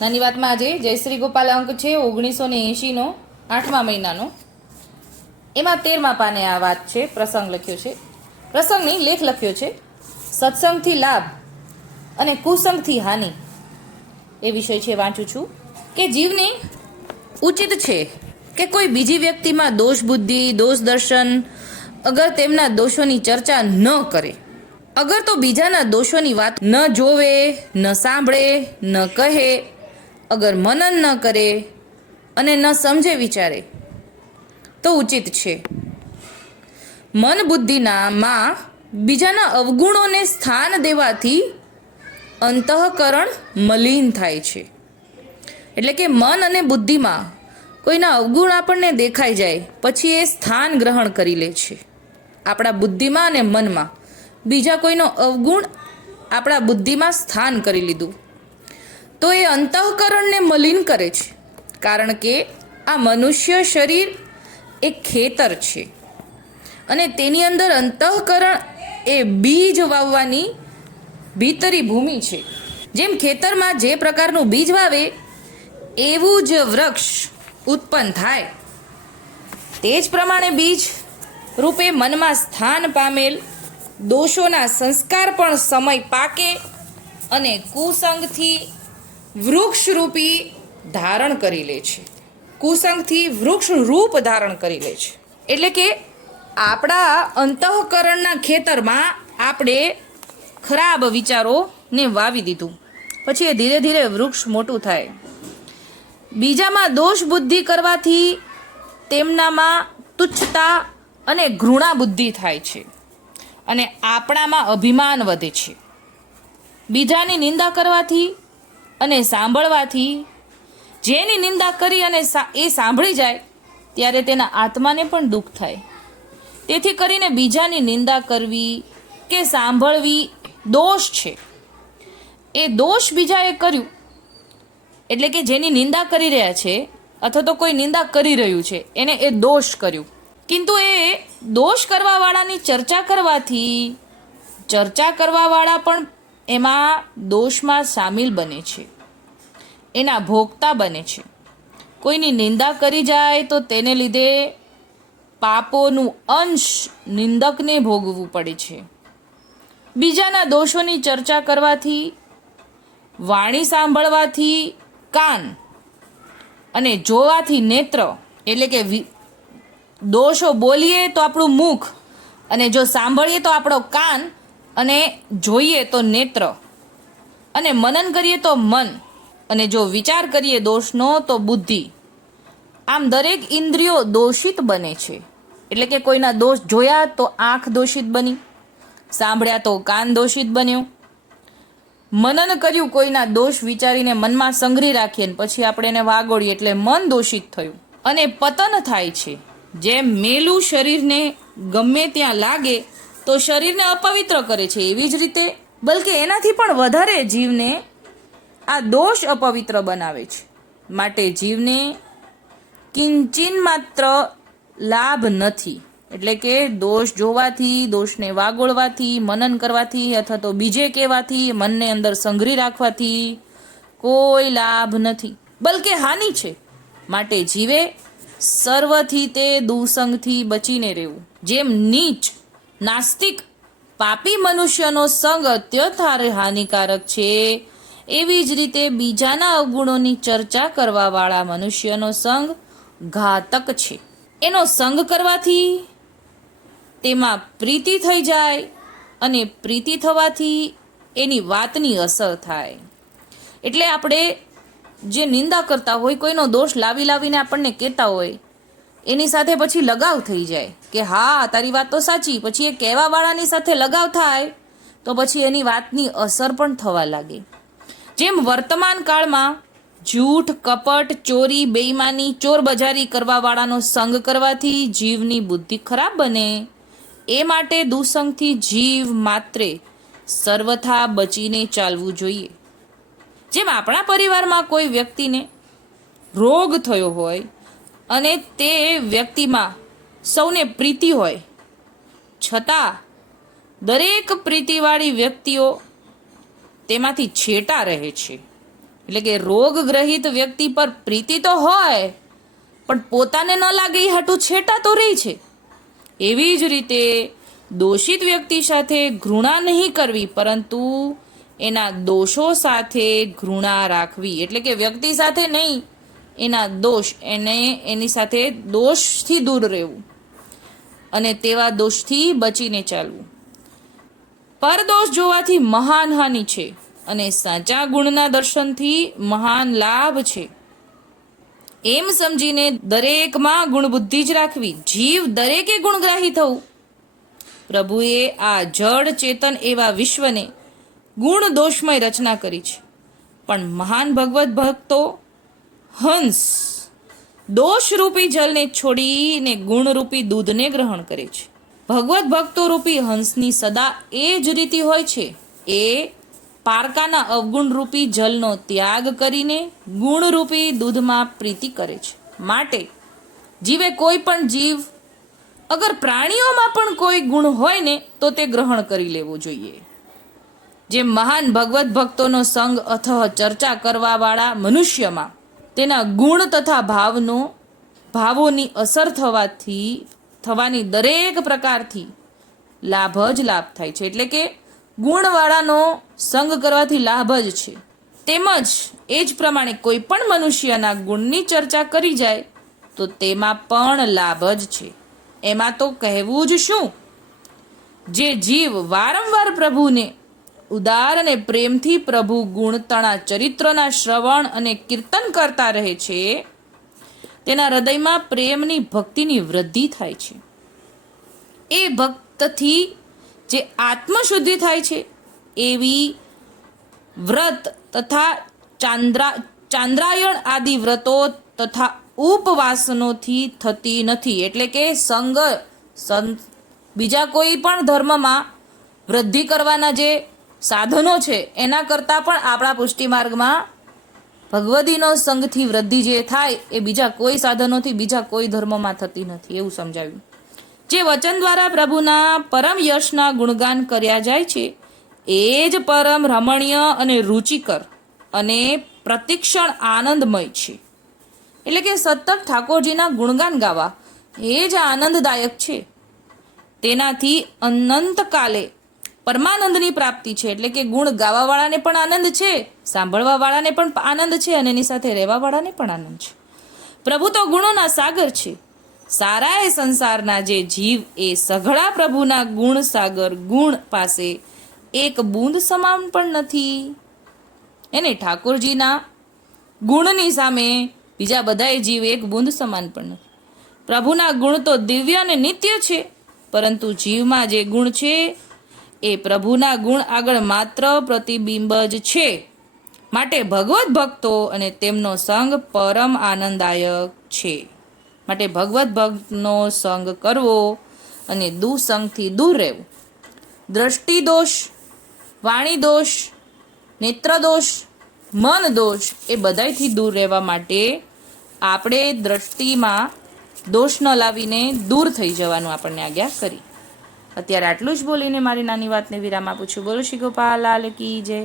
નાની વાતમાં આજે જયશ્રી ગોપાલ અંક છે 1980નો 8મા મહિનાનો, એમાં 13મા પાને આ વાત છે, પ્રસંગ લખ્યો છે. પ્રસંગની લેખ લખ્યો છે સત્સંગથી લાભ અને કુસંગથી હાનિ. એ વિષય છે વાંચું છું કે જીવને ઉચિત છે કે કોઈ બીજી વ્યક્તિમાં દોષ બુદ્ધિ, દોષ દર્શન અગર તેમના દોષોની ચર્ચા ન કરે, અગર તો બીજાના દોષોની વાત ન જોવે, ન સાંભળે, ન કહે, અગર મનન ન કરે અને ન સમજે વિચારે તો ઉચિત છે. મન બુદ્ધિના માં બીજાના અવગુણોને સ્થાન દેવાથી અંતઃકરણ મલિન થાય છે. એટલે કે મન અને બુદ્ધિમાં કોઈના અવગુણ આપણને દેખાઈ જાય પછી એ સ્થાન ગ્રહણ કરી લે છે. આપણા બુદ્ધિમાં અને મનમાં બીજા કોઈનો અવગુણ આપણા બુદ્ધિમાં સ્થાન કરી લીધું તો એ અંતઃકરણને મલિન કરે છે. કારણ કે આ મનુષ્ય શરીર એક ખેતર છે અને તેની અંદર અંતઃકરણ એ બીજ વાવવાની ભીતરી ભૂમિ છે. જેમ ખેતરમાં જે પ્રકારનું બીજ વાવે એવું જ વૃક્ષ ઉત્પન્ન થાય, તે જ પ્રમાણે બીજ રૂપે મનમાં સ્થાન પામેલ દોષોના સંસ્કાર પણ સમય પાકે અને કુસંગથી વૃક્ષરૂપી ધારણ કરી લે છે. કુસંગથી વૃક્ષ રૂપ ધારણ કરી લે છે. એટલે કે આપણા અંતઃકરણના ખેતરમાં આપણે ખરાબ વિચારોને વાવી દીધું, પછી એ ધીરે ધીરે વૃક્ષ મોટું થાય. બીજામાં દોષ બુદ્ધિ કરવાથી તેમનામાં તુચ્છતા અને ઘૃણા બુદ્ધિ થાય છે અને આપણામાં અભિમાન વધે છે. બીજાની નિંદા કરવાથી અને સાંભળવાથી, જેની નિંદા કરી અને એ સાંભળી જાય ત્યારે તેના આત્માને પણ દુઃખ થાય. તેથી કરીને બીજાની નિંદા કરવી કે સાંભળવી દોષ છે. એ દોષ બીજાએ કર્યું એટલે કે જેની નિંદા કરી રહ્યા છે અથવા તો કોઈ નિંદા કરી રહ્યું છે એને એ દોષ કર્યું. કિંતુ એ દોષ કરવાવાળાની ચર્ચા કરવાથી ચર્ચા કરવાવાળા પણ એમાં દોષમાં સામેલ બને છે, એના ભોગતા બને છે. કોઈની નિંદા કરી જાય તો તેને લીધે પાપોનું અંશ નિંદકને ભોગવવું પડે છે. બીજાના દોષોની ચર્ચા કરવાથી, વાણી સાંભળવાથી કાન અને જોવાથી નેત્ર, એટલે કે દોષો બોલીએ તો આપણું મુખ અને જો સાંભળીએ તો આપણો કાન અને જોઈએ તો નેત્ર અને મનન કરીએ તો મન અને જો વિચાર કરીએ દોષનો તો બુદ્ધિ. આમ દરેક ઇન્દ્રિયો દોષિત બને છે. એટલે કે કોઈના દોષ જોયા તો આંખ દોષિત બની, સાંભળ્યા તો કાન દોષિત બન્યો, મનન કર્યું કોઈના દોષ વિચારીને મનમાં સંગ્રહી રાખીએ ને પછી આપણે એને વાગોળીએ એટલે મન દોષિત થયું અને પતન થાય છે. જેમ મેલું શરીરને ગમે ત્યાં લાગે તો શરીરને અપવિત્ર કરે છે, એવી જ રીતે બલકે એનાથી પણ વધારે જીવને આ દોષ અપવિત્ર બનાવે છે. માટે જીવને કિંચિન માત્ર લાભ નથી. એટલે કે દોષ જોવાથી, દોષને વાગોળવાથી, મનન કરવાથી અથવા તો બીજે કહેવાથી, મનને અંદર સંગ્રહી રાખવાથી કોઈ લાભ નથી, બલકે હાનિ છે. માટે જીવે સર્વથી તે દુસંગથી બચીને રહેવું. જેમ નીચ, નાસ્તિક, પાપી મનુષ્યનો સંગ અત્યંત હાનિકારક છે, એવી જ રીતે બીજાના અવગુણોની ચર્ચા કરવાવાળા મનુષ્યનો સંગ ઘાતક છે. એનો સંગ કરવાથી તેમાં પ્રીતિ થઈ જાય અને પ્રીતિ થવાથી એની વાતની અસર થાય. એટલે આપણે જે નિંદા કરતા હોય, કોઈનો દોષ લાવીને આપણને કહેતા હોય, એની સાથે પછી લગાવ થઈ જાય કે હા તારી વાત તો સાચી. પછી એ કહેવાવાળાની સાથે લગાવ થાય તો પછી એની વાતની અસર પણ થવા લાગે. જેમ વર્તમાન કાળમાં જૂઠ, કપટ, ચોરી, બેઈમાની, ચોરબજારી કરવાવાળાનો સંગ કરવાથી જીવની બુદ્ધિ ખરાબ બને, એ માટે દુસંગથી જીવ માત્રે સર્વથા બચીને ચાલવું જોઈએ. જેમ આપણા પરિવારમાં કોઈ વ્યક્તિને રોગ થયો હોય અને તે વ્યક્તિમાં સૌને પ્રીતિ હોય, છતાં દરેક પ્રીતિવાળી વ્યક્તિઓ તેમાંથી છેટા રહે છે. એટલે કે રોગગ્રહિત વ્યક્તિ પર પ્રીતિ તો હોય પણ પોતાને ન લાગે એ હાટું છેટા તો રહી છે. એવી જ રીતે દોષિત વ્યક્તિ સાથે ઘૃણા નહીં કરવી, પરંતુ એના દોષો સાથે ઘૃણા રાખવી. એટલે કે વ્યક્તિ સાથે નહીં, એના દોષ, એની સાથે દોષથી દૂર રહેવું અને તેવા દોષથી બચીને ચાલવું. પરદોષ જોવાથી મહાન હાનિ છે અને સાચા ગુણના દર્શનથી મહાન લાભ છે. એમ સમજીને દરેકમાં ગુણબુદ્ધિ જ રાખવી, જીવ દરેકે ગુણગ્રાહી થવું. પ્રભુએ આ જડ ચેતન એવા વિશ્વને ગુણ દોષમય રચના કરી છે, પણ મહાન ભગવત ભક્તો હંસ દોષરૂપી જલને છોડીને ગુણરૂપી દૂધને ગ્રહણ કરે છે. ભગવત ભક્તો રૂપી હંસની સદા એ જ રીતિ હોય છે. એ પારકાના અવગુણરૂપી જલનો ત્યાગ કરીને ગુણરૂપી દૂધમાં પ્રીતિ કરે છે. માટે જીવે કોઈ પણ જીવ, અગર પ્રાણીઓમાં પણ કોઈ ગુણ હોય ને તો તે ગ્રહણ કરી લેવો જોઈએ. જે મહાન ભગવત ભક્તોનો સંગ અથહ ચર્ચા કરવાવાળા મનુષ્યમાં તેના ગુણ તથા ભાવોની અસર થવાની દરેક પ્રકારથી લાભ જ લાભ થાય છે. એટલે કે ગુણવાળાનો સંગ કરવાથી લાભ જ છે. તેમજ એ જ પ્રમાણે કોઈ પણ મનુષ્યના ગુણની ચર્ચા કરી જાય તો તેમાં પણ લાભ જ છે. એમાં તો કહેવું જ શું, જે જીવ વારંવાર પ્રભુને ઉદાર અને પ્રેમથી પ્રભુ ગુણતણા ચરિત્રના શ્રવણ અને કીર્તન કરતા રહે છે, તેના હૃદયમાં પ્રેમની ભક્તિની વૃદ્ધિ થાય છે. એ ભક્તથી જે આત્મશુદ્ધિ થાય છે, એવી વ્રત તથા ચાંદ્રાયણ આદિ વ્રતો તથા ઉપવાસનોથી થતી નથી. એટલે કે બીજા કોઈ પણ ધર્મમાં વૃદ્ધિ કરવાના જે સાધનો છે એના કરતાં પણ આપણા પુષ્ટિ માર્ગમાં ભગવદીનો સંગથી વૃદ્ધિ જે થાય એ બીજા કોઈ સાધનોથી બીજા કોઈ ધર્મમાં થતી નથી, એવું સમજાવ્યું. જે વચન દ્વારા પ્રભુના પરમ યશના ગુણગાન કર્યા જાય છે, એ જ પરમ રમણીય અને રુચિકર અને પ્રતિક્ષણ આનંદમય છે. એટલે કે સતત ઠાકોરજીના ગુણગાન ગાવા એ જ આનંદદાયક છે. તેનાથી અનંતકાલે પરમાનંદની પ્રાપ્તિ છે. એટલે કે ગુણ ગાવાવાળાને પણ આનંદ છે, સાંભળવાવાળાને પણ આનંદ છે અને એની સાથે રહેવાવાળાને પણ આનંદ છે. પ્રભુ તો ગુણોના સાગર છે. સારા એ સંસારના જે જીવ એ સઘળા પ્રભુના ગુણ સાગર ગુણ પાસે એક બૂંદ સમાન પણ નથી. એને ઠાકોરજીના ગુણની સામે બીજા બધાએ જીવ એક બૂંદ સમાન પણ નથી. પ્રભુના ગુણ તો દિવ્ય અને નિત્ય છે, પરંતુ જીવમાં જે ગુણ છે એ પ્રભુના ગુણ આગળ માત્ર પ્રતિબિંબ જ છે. માટે ભગવત ભક્તો અને તેમનો સંગ પરમ આનંદદાયક છે. માટે ભગવત ભક્તનો સંગ કરવો અને દુસંગથી દૂર રહેવું. દ્રષ્ટિ દોષ, વાણી દોષ, નેત્ર દોષ, મન દોષ એ બધાથી દૂર રહેવા માટે આપણે દ્રષ્ટિમાં દોષ ન લાવીને દૂર થઈ જવાનું આપણને આજ્ઞા કરી. અત્યારે આટલું જ બોલીને મારી નાની વાતને વિરામ આપું છું. બોલો શ્રી ગોપાલ લાલ કી જય.